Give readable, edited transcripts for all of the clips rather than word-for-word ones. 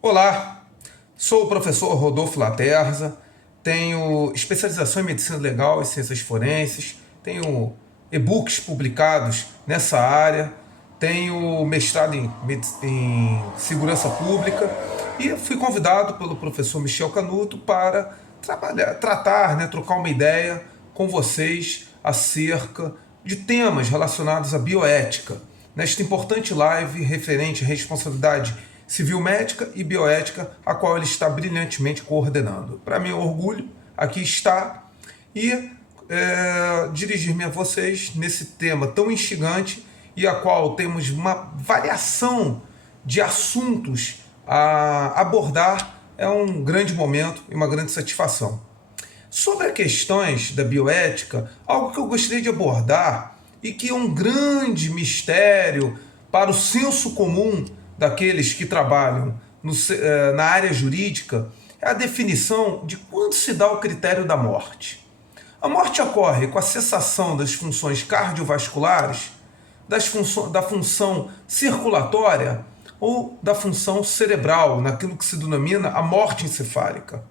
Olá, sou o professor Rodolfo Laterza, tenho especialização em medicina legal e ciências forenses, tenho e-books publicados nessa área, tenho mestrado em segurança pública e fui convidado pelo professor Michel Canuto para tratar, trocar uma ideia com vocês acerca de temas relacionados à bioética, nesta importante live referente à responsabilidade civil médica e bioética, a qual ele está brilhantemente coordenando. Para meu orgulho, aqui está e dirigir-me a vocês nesse tema tão instigante e a qual temos uma variação de assuntos a abordar. É um grande momento e uma grande satisfação. Sobre as questões da bioética, algo que eu gostaria de abordar e que é um grande mistério para o senso comum daqueles que trabalham na área jurídica, é a definição de quando se dá o critério da morte. A morte ocorre com a cessação das funções cardiovasculares, da função circulatória ou da função cerebral, naquilo que se denomina a morte encefálica.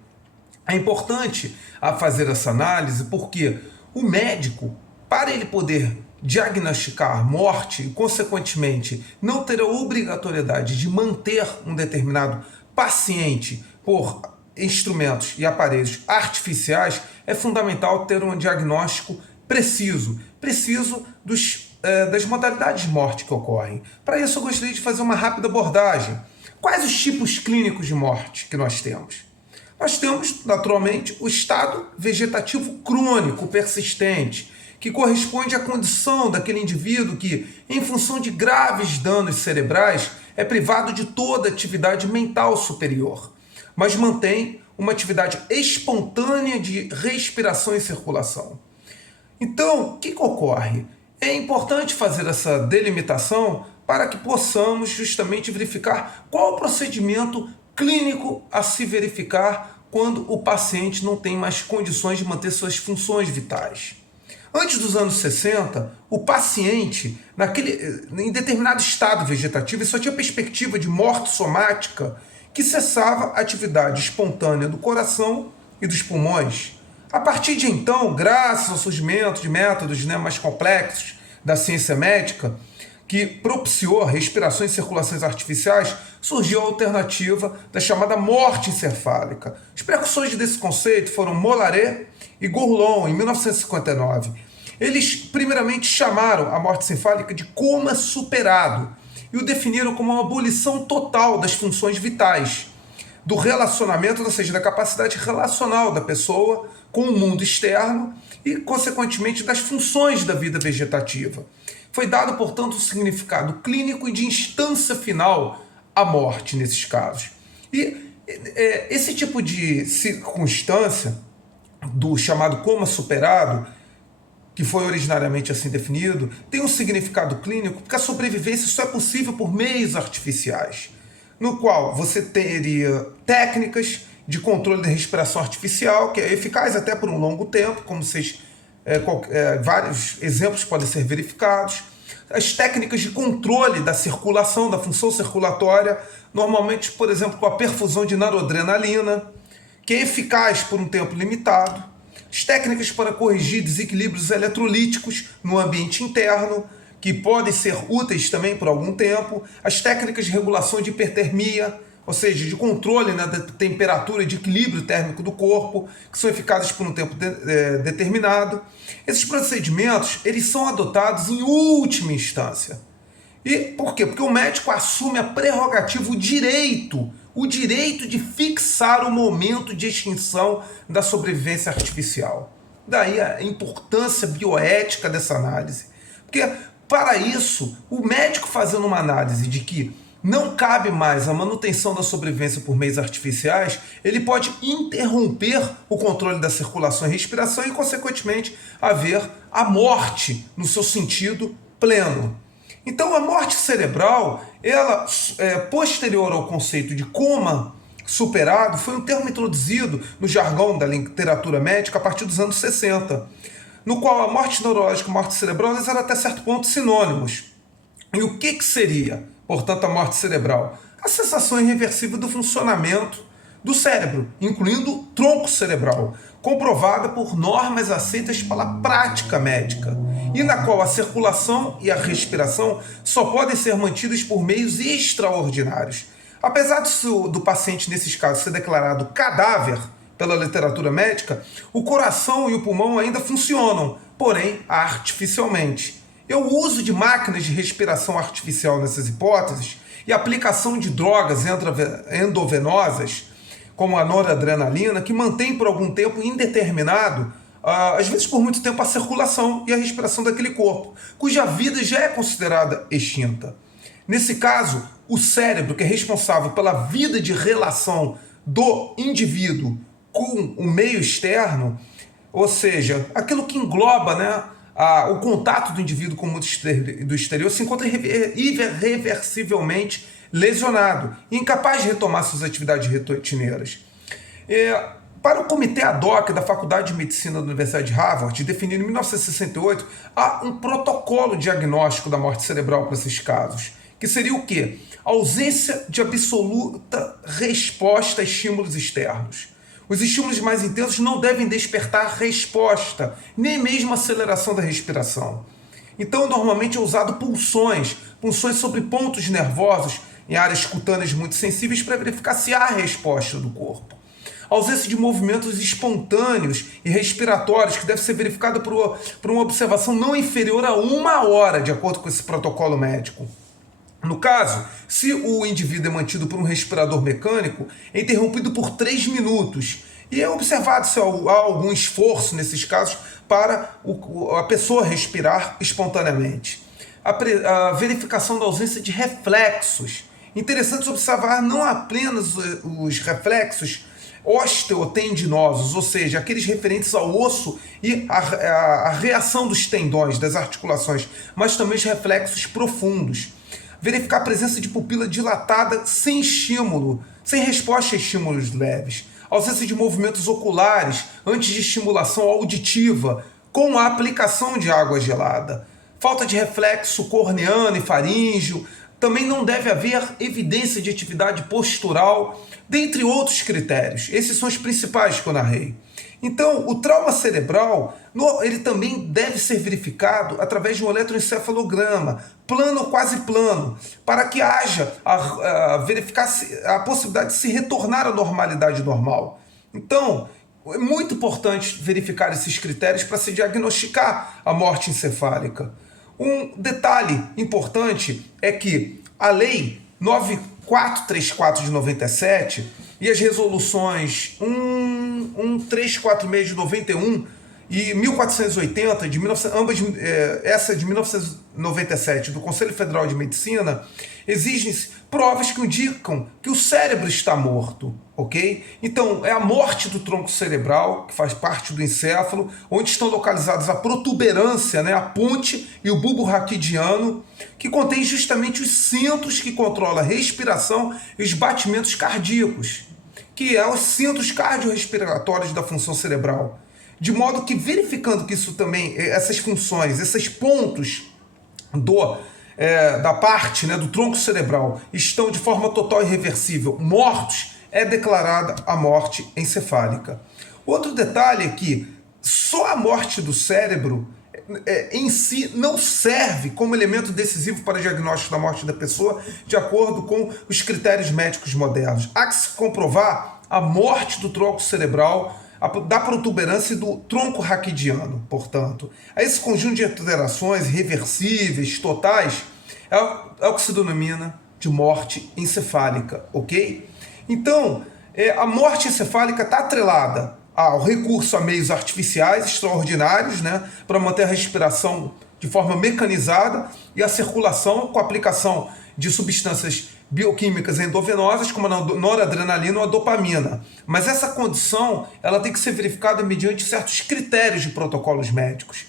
É importante a fazer essa análise porque o médico, para ele poder diagnosticar morte e, consequentemente, não ter a obrigatoriedade de manter um determinado paciente por instrumentos e aparelhos artificiais, é fundamental ter um diagnóstico preciso das modalidades de morte que ocorrem. Para isso, eu gostaria de fazer uma rápida abordagem. Quais os tipos clínicos de morte que nós temos? Nós temos, naturalmente, o estado vegetativo crônico persistente, que corresponde à condição daquele indivíduo que, em função de graves danos cerebrais, é privado de toda atividade mental superior, mas mantém uma atividade espontânea de respiração e circulação. Então, o que ocorre? É importante fazer essa delimitação para que possamos justamente verificar qual o procedimento clínico a se verificar quando o paciente não tem mais condições de manter suas funções vitais. Antes dos anos 60, o paciente, em determinado estado vegetativo, só tinha perspectiva de morte somática que cessava a atividade espontânea do coração e dos pulmões. A partir de então, graças ao surgimento de métodos mais complexos da ciência médica, que propiciou respirações e circulações artificiais, surgiu a alternativa da chamada morte encefálica. Os precursores desse conceito foram Mollaret e Gourlon, em 1959. Eles, primeiramente, chamaram a morte encefálica de coma superado e o definiram como uma abolição total das funções vitais, do relacionamento, ou seja, da capacidade relacional da pessoa com o mundo externo e, consequentemente, das funções da vida vegetativa. Foi dado, portanto, um significado clínico e de instância final à morte nesses casos. E esse tipo de circunstância, do chamado coma superado, que foi originariamente assim definido, tem um significado clínico porque a sobrevivência só é possível por meios artificiais, no qual você teria técnicas de controle da respiração artificial, que é eficaz até por um longo tempo, como vocês vários exemplos podem ser verificados. As técnicas de controle da circulação, da função circulatória, normalmente, por exemplo, com a perfusão de noradrenalina, que é eficaz por um tempo limitado. As técnicas para corrigir desequilíbrios eletrolíticos no ambiente interno, que podem ser úteis também por algum tempo. As técnicas de regulação de hipertermia, ou seja, de controle da temperatura e de equilíbrio térmico do corpo, que são eficazes por um tempo determinado. Esses procedimentos, eles são adotados em última instância. E por quê? Porque o médico assume a prerrogativa, o direito de fixar o momento de extinção da sobrevivência artificial. Daí a importância bioética dessa análise. Porque, para isso, o médico fazendo uma análise de que não cabe mais a manutenção da sobrevivência por meios artificiais, ele pode interromper o controle da circulação e respiração e, consequentemente, haver a morte no seu sentido pleno. Então, a morte cerebral, ela posterior ao conceito de coma superado, foi um termo introduzido no jargão da literatura médica a partir dos anos 60, no qual a morte neurológica e a morte cerebral eram até certo ponto sinônimos. E o que seria, portanto, a morte cerebral? a cessação irreversível do funcionamento do cérebro, incluindo o tronco cerebral, comprovada por normas aceitas pela prática médica, e na qual a circulação e a respiração só podem ser mantidas por meios extraordinários. Apesar do paciente, nesses casos, ser declarado cadáver pela literatura médica, o coração e o pulmão ainda funcionam, porém artificialmente. E o uso de máquinas de respiração artificial nessas hipóteses e a aplicação de drogas endovenosas, como a noradrenalina, que mantém por algum tempo indeterminado, às vezes por muito tempo, a circulação e a respiração daquele corpo, cuja vida já é considerada extinta. Nesse caso, o cérebro, que é responsável pela vida de relação do indivíduo com o meio externo, ou seja, aquilo que engloba, né, o contato do indivíduo com o mundo do exterior, se encontra irreversivelmente lesionado e incapaz de retomar suas atividades rotineiras. Para o Comitê Ad Hoc da Faculdade de Medicina da Universidade de Harvard, definido em 1968, há um protocolo diagnóstico da morte cerebral para esses casos, que seria o quê? A ausência de absoluta resposta a estímulos externos. Os estímulos mais intensos não devem despertar resposta, nem mesmo aceleração da respiração. Então, normalmente é usado punções sobre pontos nervosos em áreas cutâneas muito sensíveis para verificar se há resposta do corpo. A ausência de movimentos espontâneos e respiratórios, que deve ser verificada por uma observação não inferior a 1 hora, de acordo com esse protocolo médico. No caso, se o indivíduo é mantido por um respirador mecânico, é interrompido por 3 minutos. E é observado se há algum esforço, nesses casos, para a pessoa respirar espontaneamente. A verificação da ausência de reflexos. Interessante observar não apenas os reflexos osteotendinosos, ou seja, aqueles referentes ao osso e a reação dos tendões, das articulações, mas também os reflexos profundos. Verificar a presença de pupila dilatada sem estímulo, sem resposta a estímulos leves. Ausência de movimentos oculares antes de estimulação auditiva, com a aplicação de água gelada. Falta de reflexo corneano e faríngeo. Também não deve haver evidência de atividade postural, dentre outros critérios. Esses são os principais que eu narrei. Então, o trauma cerebral, ele também deve ser verificado através de um eletroencefalograma, plano ou quase plano, para que haja verificar a possibilidade de se retornar à normalidade normal. Então, é muito importante verificar esses critérios para se diagnosticar a morte encefálica. Um detalhe importante é que a Lei 9434 de 97 e as resoluções 1346 de 91 e 1480, essa de 1997, do Conselho Federal de Medicina, exigem provas que indicam que o cérebro está morto, ok? Então, é a morte do tronco cerebral, que faz parte do encéfalo, onde estão localizados a protuberância, né, a ponte e o bulbo raquidiano, que contém justamente os centros que controlam a respiração e os batimentos cardíacos, que é os centros cardiorrespiratórios da função cerebral. De modo que, verificando que isso também, essas funções, esses pontos da parte, né, do tronco cerebral estão de forma total e irreversível mortos, é declarada a morte encefálica. Outro detalhe é que só a morte do cérebro em si não serve como elemento decisivo para o diagnóstico da morte da pessoa, de acordo com os critérios médicos modernos. Há que se comprovar a morte do tronco cerebral, da protuberância e do tronco raquidiano, portanto. Esse conjunto de alterações irreversíveis, totais, é o que se denomina de morte encefálica, ok? Então, a morte encefálica está atrelada ao recurso a meios artificiais extraordinários, né, para manter a respiração de forma mecanizada e a circulação com a aplicação de substâncias bioquímicas endovenosas, como a noradrenalina ou a dopamina. Mas essa condição ela tem que ser verificada mediante certos critérios de protocolos médicos.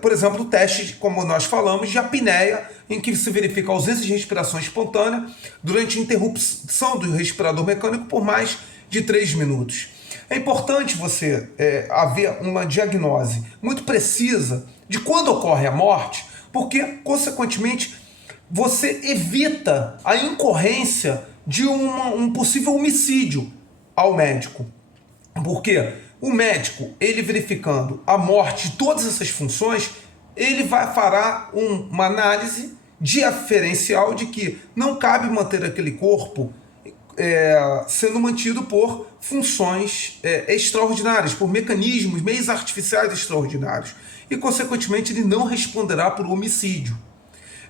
Por exemplo, o teste, como nós falamos, de apneia, em que se verifica a ausência de respiração espontânea durante a interrupção do respirador mecânico por mais de 3 minutos. É importante você haver uma diagnose muito precisa de quando ocorre a morte, porque, consequentemente, você evita a incorrência de um possível homicídio ao médico. Porque o médico, ele verificando a morte de todas essas funções, ele fará uma análise diferencial de que não cabe manter aquele corpo sendo mantido por funções extraordinárias, por mecanismos, meios artificiais extraordinários. E, consequentemente, ele não responderá por homicídio.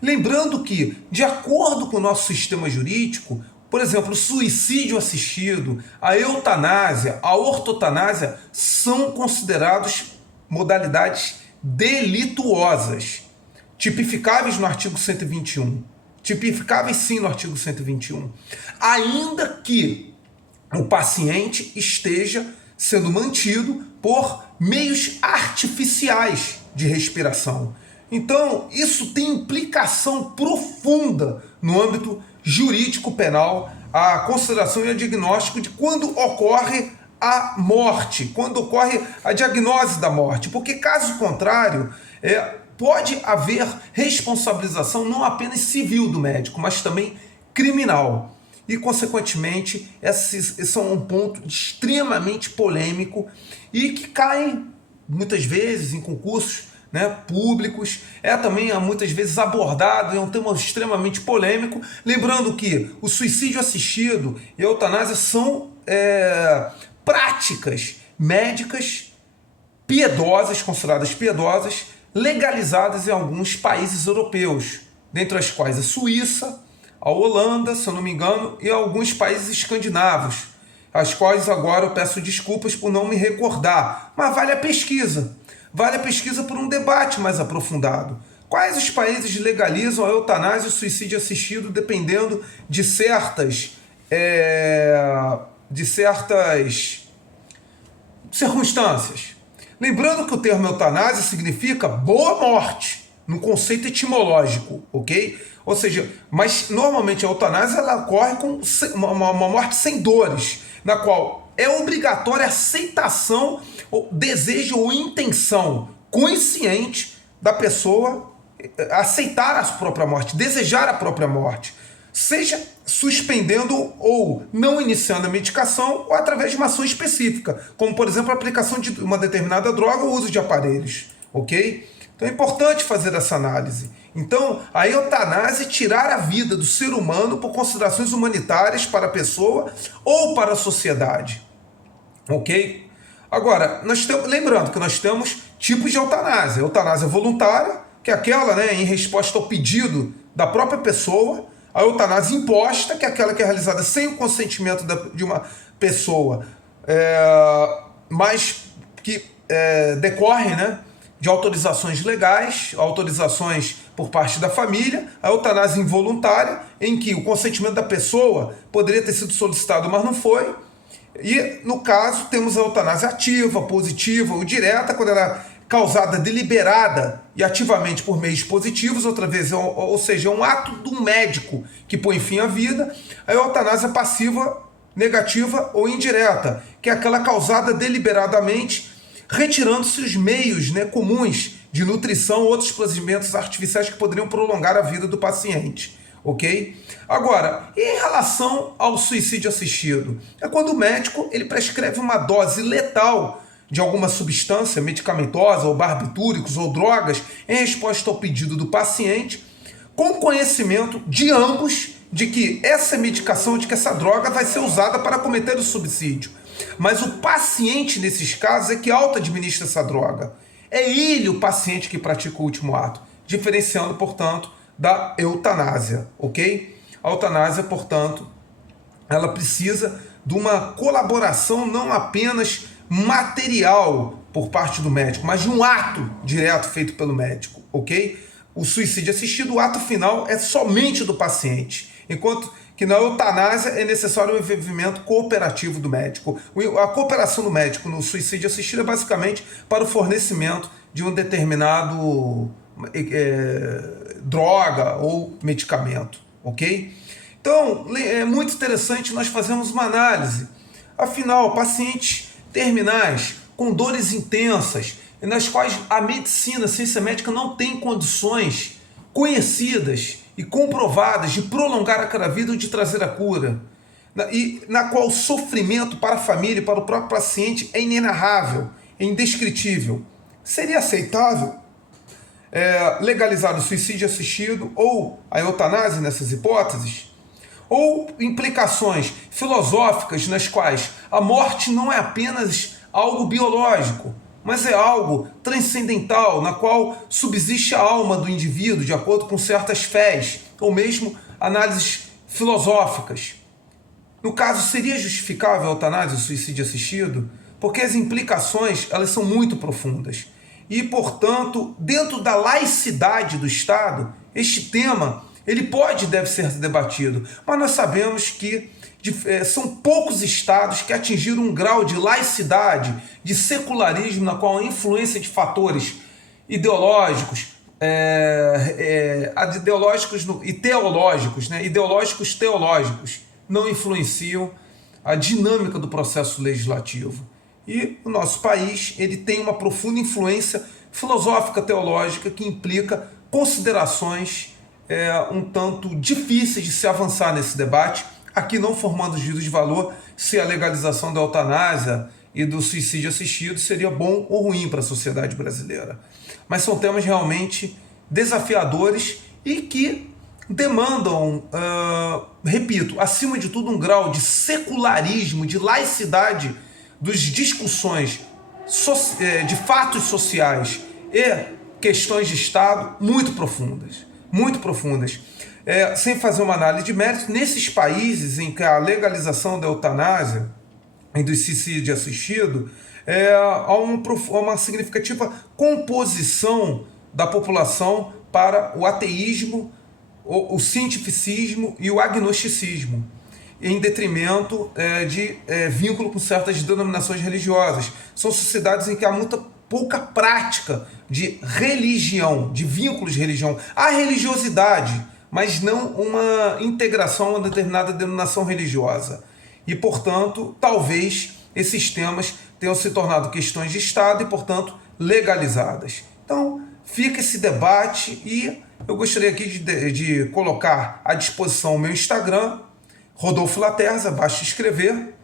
Lembrando que, de acordo com o nosso sistema jurídico, por exemplo, o suicídio assistido, a eutanásia, a ortotanásia são considerados modalidades delituosas, tipificáveis no artigo 121. Tipificáveis sim no artigo 121. Ainda que o paciente esteja sendo mantido por meios artificiais de respiração. Então, isso tem implicação profunda no âmbito jurídico penal, a consideração e o diagnóstico de quando ocorre a morte, quando ocorre a diagnose da morte, porque caso contrário, pode haver responsabilização não apenas civil do médico, mas também criminal. E, consequentemente, esses são um ponto extremamente polêmico e que cai, muitas vezes, em concursos públicos, também muitas vezes abordado, é um tema extremamente polêmico. Lembrando que o suicídio assistido e a eutanásia são práticas médicas piedosas, consideradas piedosas, legalizadas em alguns países europeus, dentre as quais a Suíça, a Holanda, se eu não me engano, e alguns países escandinavos, as quais agora eu peço desculpas por não me recordar, mas vale a pesquisa. Vale a pesquisa por um debate mais aprofundado. Quais os países legalizam a eutanásia e o suicídio assistido dependendo de certas circunstâncias? Lembrando que o termo eutanásia significa boa morte, no conceito etimológico, ok? Ou seja, mas normalmente a eutanásia ela ocorre com uma morte sem dores, na qual é obrigatória a aceitação, desejo ou intenção consciente da pessoa aceitar a própria morte, desejar a própria morte, seja suspendendo ou não iniciando a medicação ou através de uma ação específica, como, por exemplo, a aplicação de uma determinada droga ou uso de aparelhos, ok? Então é importante fazer essa análise. Então, a eutanásia é tirar a vida do ser humano por considerações humanitárias para a pessoa ou para a sociedade, ok? Agora, lembrando que nós temos tipos de eutanásia. Eutanásia voluntária, que é aquela em resposta ao pedido da própria pessoa. A eutanásia imposta, que é aquela que é realizada sem o consentimento de uma pessoa, mas que decorre de autorizações legais, autorizações por parte da família. A eutanásia involuntária, em que o consentimento da pessoa poderia ter sido solicitado, mas não foi. E, no caso, temos a eutanásia ativa, positiva ou direta, quando ela é causada deliberada e ativamente por meios positivos, outra vez, ou seja, é um ato do médico que põe fim à vida. A eutanásia passiva, negativa ou indireta, que é aquela causada deliberadamente, retirando-se os meios comuns de nutrição ou outros procedimentos artificiais que poderiam prolongar a vida do paciente. Ok? Agora, em relação ao suicídio assistido, é quando o médico ele prescreve uma dose letal de alguma substância medicamentosa, ou barbitúricos, ou drogas, em resposta ao pedido do paciente, com conhecimento de ambos de que essa medicação, de que essa droga vai ser usada para cometer o suicídio. Mas o paciente, nesses casos, é que auto-administra essa droga. É ele, o paciente, que pratica o último ato, diferenciando, portanto, da eutanásia, ok? A eutanásia, portanto, ela precisa de uma colaboração não apenas material por parte do médico, mas de um ato direto feito pelo médico, ok? O suicídio assistido, o ato final é somente do paciente, enquanto que na eutanásia é necessário o envolvimento cooperativo do médico. A cooperação do médico no suicídio assistido é basicamente para o fornecimento de um determinado droga ou medicamento, ok? Então, é muito interessante nós fazermos uma análise. Afinal, pacientes terminais com dores intensas, nas quais a medicina, a ciência médica não tem condições conhecidas e comprovadas de prolongar aquela vida ou de trazer a cura, e na qual o sofrimento para a família e para o próprio paciente é inenarrável, é indescritível. Seria aceitável legalizar o suicídio assistido ou a eutanásia nessas hipóteses? Ou implicações filosóficas nas quais a morte não é apenas algo biológico, mas é algo transcendental, na qual subsiste a alma do indivíduo de acordo com certas fés, ou mesmo análises filosóficas. No caso, seria justificável a eutanásia, o suicídio assistido? Porque as implicações elas são muito profundas. E, portanto, dentro da laicidade do Estado, este tema ele pode e deve ser debatido. Mas nós sabemos que são poucos estados que atingiram um grau de laicidade, de secularismo, na qual a influência de fatores ideológicos, e teológicos, ideológicos teológicos, não influenciam a dinâmica do processo legislativo. E o nosso país ele tem uma profunda influência filosófica teológica que implica considerações um tanto difíceis de se avançar nesse debate, aqui não formando juízo de valor se a legalização da eutanásia e do suicídio assistido seria bom ou ruim para a sociedade brasileira. Mas são temas realmente desafiadores e que demandam, repito, acima de tudo um grau de secularismo, de laicidade das discussões de fatos sociais e questões de Estado muito profundas. Muito profundas. Sem fazer uma análise de mérito, nesses países em que a legalização da eutanásia e do suicídio assistido há uma significativa composição da população para o ateísmo, o cientificismo e o agnosticismo, em detrimento de vínculo com certas denominações religiosas. São sociedades em que há muita pouca prática de religião, de vínculos de religião. Há religiosidade, mas não uma integração a uma determinada denominação religiosa. E, portanto, talvez esses temas tenham se tornado questões de Estado e, portanto, legalizadas. Então, fica esse debate e eu gostaria aqui de colocar à disposição o meu Instagram, Rodolfo Laterza, basta escrever.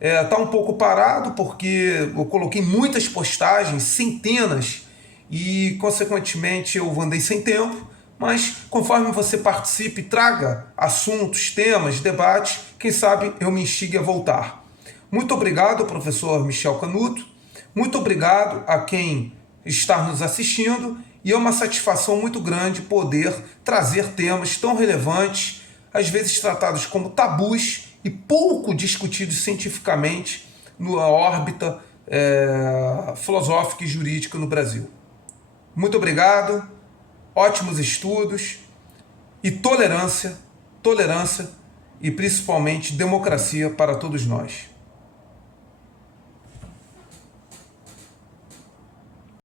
Está um pouco parado porque eu coloquei muitas postagens, centenas, e consequentemente eu andei sem tempo, mas conforme você participe, traga assuntos, temas, debates, quem sabe eu me instigue a voltar. Muito obrigado, professor Michel Canuto, muito obrigado a quem está nos assistindo, e é uma satisfação muito grande poder trazer temas tão relevantes, às vezes tratados como tabus, e pouco discutidos cientificamente na órbita filosófica e jurídica no Brasil. Muito obrigado, ótimos estudos e tolerância e principalmente democracia para todos nós.